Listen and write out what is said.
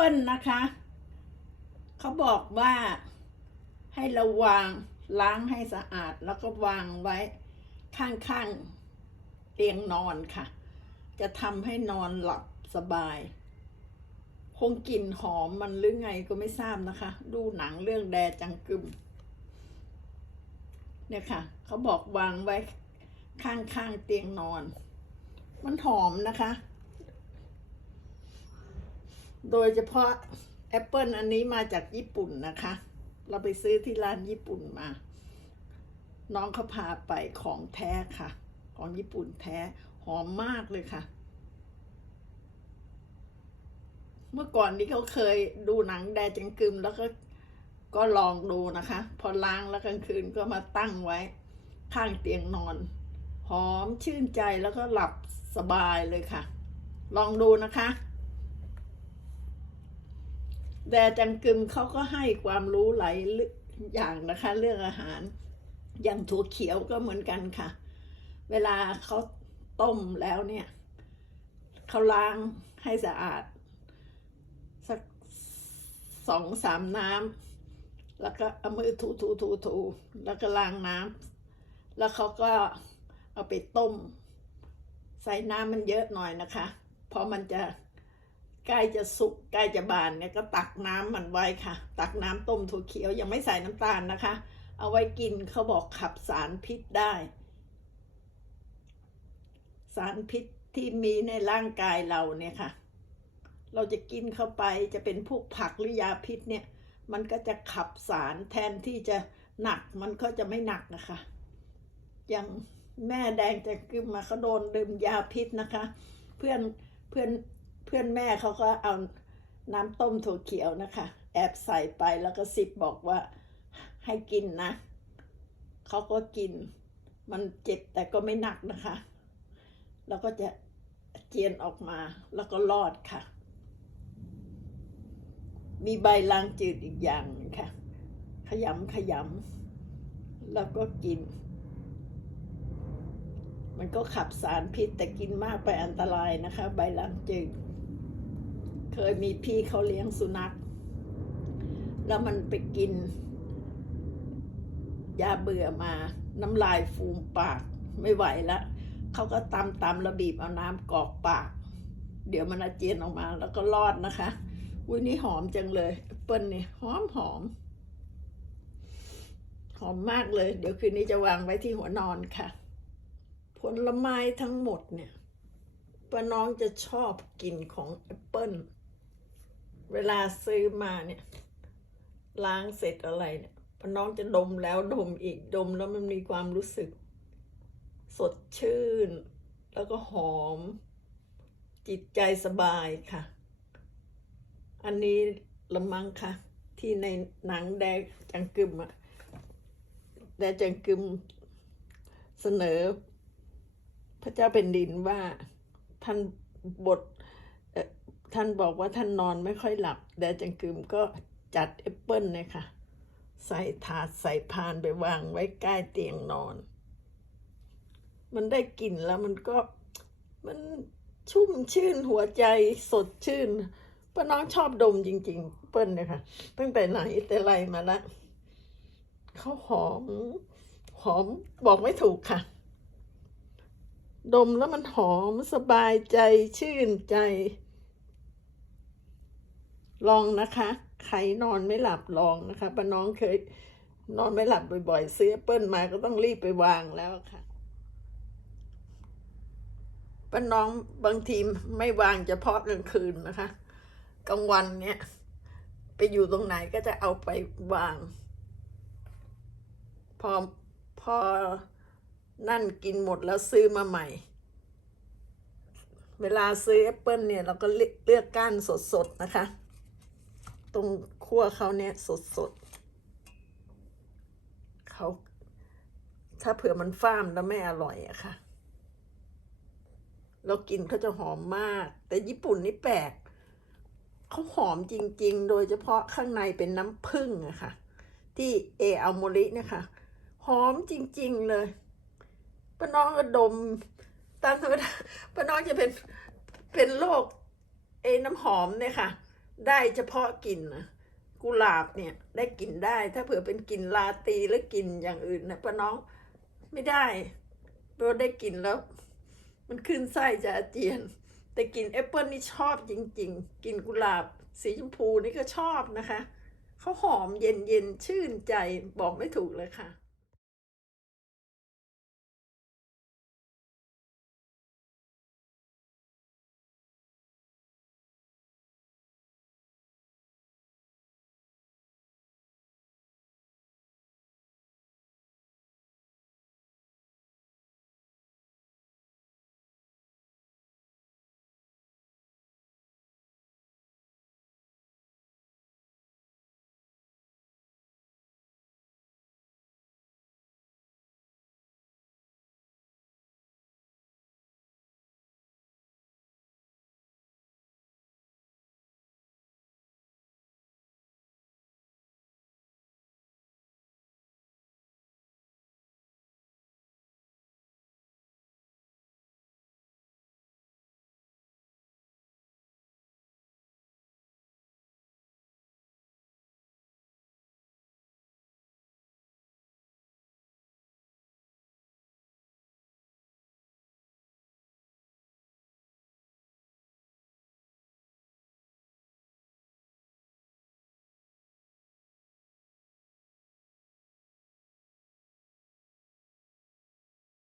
เปิ้ลนะคะ เขาบอกว่าให้ระวังล้างให้สะอาดแล้วก็วางไว้ข้างๆเตียงนอนค่ะ จะทำให้นอนหลับสบาย คงกลิ่นหอมมันหรือไงก็ไม่ทราบนะคะ ดูหนังเรื่องแดจังกึม เนี่ยค่ะ เขาบอกวางไว้ข้างๆเตียงนอน มันหอมนะคะ โดยเฉพาะแอปเปิลอันนี้มาจากญี่ปุ่นนะคะ เราไปซื้อที่ร้านญี่ปุ่นมา น้องเขาพาไปของแท้ค่ะ ของญี่ปุ่นแท้หอมมากเลยค่ะ เมื่อก่อนนี้เขาเคยดูหนังแดจังกึมแล้วก็ก็ลองดูนะคะ พอล้างแล้วกลางคืนก็มาตั้งไว้ ข้างเตียงนอน หอมชื่นใจแล้วก็หลับสบายเลยค่ะ ลองดูนะคะ แดจังกึมเขาก็ให้ความรู้หลายอย่างนะคะ เรื่องอาหาร อย่างถั่วเขียวก็เหมือนกันค่ะ เวลาเขาต้มแล้วเนี่ยเขาล้างให้สะอาด สักสองสามน้ำแล้วก็เอามือถูถูถูถูแล้วก็ล้างน้ำแล้วเขาก็เอาไปต้ม ใส่น้ำมันเยอะหน่อยนะคะ เพราะมันจะ ใกล้จะสุกใกล้จะบานเนี่ยก็ตักน้ำมันไว้ค่ะ ตักน้ำต้มถั่วเขียวยังไม่ใส่น้ำตาลนะคะ เอาไว้กินเขาบอกขับสารพิษได้ สารพิษที่มีในร่างกายเราเนี่ยค่ะ เราจะกินเข้าไปจะเป็นพวกผักหรือยาพิษเนี่ย มันก็จะขับสารแทนที่จะหนักมันก็จะไม่หนักนะคะอย่างแม่แดงจะกึมมาเขาโดนดื่มยาพิษนะคะ เพื่อนเพื่อน เพื่อนแม่เขาก็เอาน้ำต้มถั่วเขียวนะคะ แอบใส่ไปแล้วก็สิบบอกว่าให้กินนะเขาก็กิน มันเจ็บแต่ก็ไม่หนักนะคะ แล้วก็จะเจียนออกมาแล้วก็รอดค่ะ มีใบลางจืดอีกอย่างค่ะ ขยำขยำแล้วก็กิน มันก็ขับสารพิษแต่กินมากไปอันตรายนะคะ ใบลางจืด เคยมีพี่เขาเลี้ยงสุนัข แล้วมันไปกิน ยาเบื่อมา น้ำลายฟูมปากไม่ไหวล้วเขาก็ตำตำระบีบเอาน้ำกรอกปาก เดี๋ยวมันอาเจียนออกมา แล้วก็รอดนะคะอุ้ยนี่หอมจังเลยแอปเปิ้ลนี่หอมหอม หอมมากเลย เดี๋ยวคืนนี้จะวางไว้ที่หัวนอนค่ะ ผลไม้ทั้งหมดเนี่ยป้าน้องจะชอบกินของแอปเปิ้ล เวลาซื้อมาเนี่ยล้างเสร็จอะไรเนี่ยป้าน้องจะดมแล้วดมอีกดมแล้วมันมีความรู้สึก สดชื่น แล้วก็หอม จิตใจสบายค่ะ อันนี้ละมังค่ะ ที่ในหนังแดงจังกึมอะแดงจังกึมเสนอ พระเจ้าเป็นดินว่าท่านบท ท่านบอกว่าท่านนอนไม่ค่อยหลับแดงจังกึมก็จัดแอปเปิลเนี่ยค่ะ ใส่ถาดใส่พานไปวางไว้ใกล้เตียงนอน มันได้กลิ่นแล้วมันก็มันชุ่มชื่นหัวใจสดชื่นป้าน้องชอบดมจริง ๆ เปิ้ลเนี่ยค่ะตั้งแต่ไหนแต่ไรมาละเขาหอม หอมบอกไม่ถูกค่ะ ดมแล้วมันหอมสบายใจชื่นใจ ลองนะคะ ใครนอนไม่หลับลองนะคะป้าน้องเคยนอนไม่หลับบ่อยๆซื้อแอปเปิ้ลมาก็ต้องรีบไปวางแล้วค่ะป้าน้องบางทีไม่วางเฉพาะกลางคืนนะคะกลางวันเนี่ย ไปอยู่ตรงไหนก็จะเอาไปวาง พอพอนั่นกินหมดแล้วซื้อมาใหม่ เวลาซื้อแอปเปิลเนี่ย เราก็เลือกก้านสดๆนะคะ ตรงขั้วเขาเนี่ยสดๆเขาถ้าเผื่อมันฟ้ามแล้วไม่อร่อยอะค่ะเรากินเขาจะหอมมาก แต่ญี่ปุ่นนี่แปลกเขาหอมจริง ๆ โดยเฉพาะข้างในเป็นน้ำผึ้งอะค่ะ ที่เออัลโมริเนี่ยค่ะ หอมจริง ๆ เลยป้าน้องก็ดม ตามธรรมดาป้าน้องจะเป็นเป็นโรคเอน้ำหอมเนี่ยค่ะ ได้เฉพาะกลิ่นนะกุหลาบเนี่ยได้กลิ่นได้ ถ้าเผื่อเป็นกลิ่นลาตีหรือกลิ่นอย่างอื่นนะป้าน้องไม่ได้เพราะได้กลิ่นแล้ว มันขึ้นไส้จะอาเจียน แต่กลิ่นแอปเปิลนี่ชอบจริง ๆกลิ่นกุหลาบ สีชมพูนี่ก็ชอบนะคะเขาหอมเย็นๆชื่นใจบอกไม่ถูกเลยค่ะ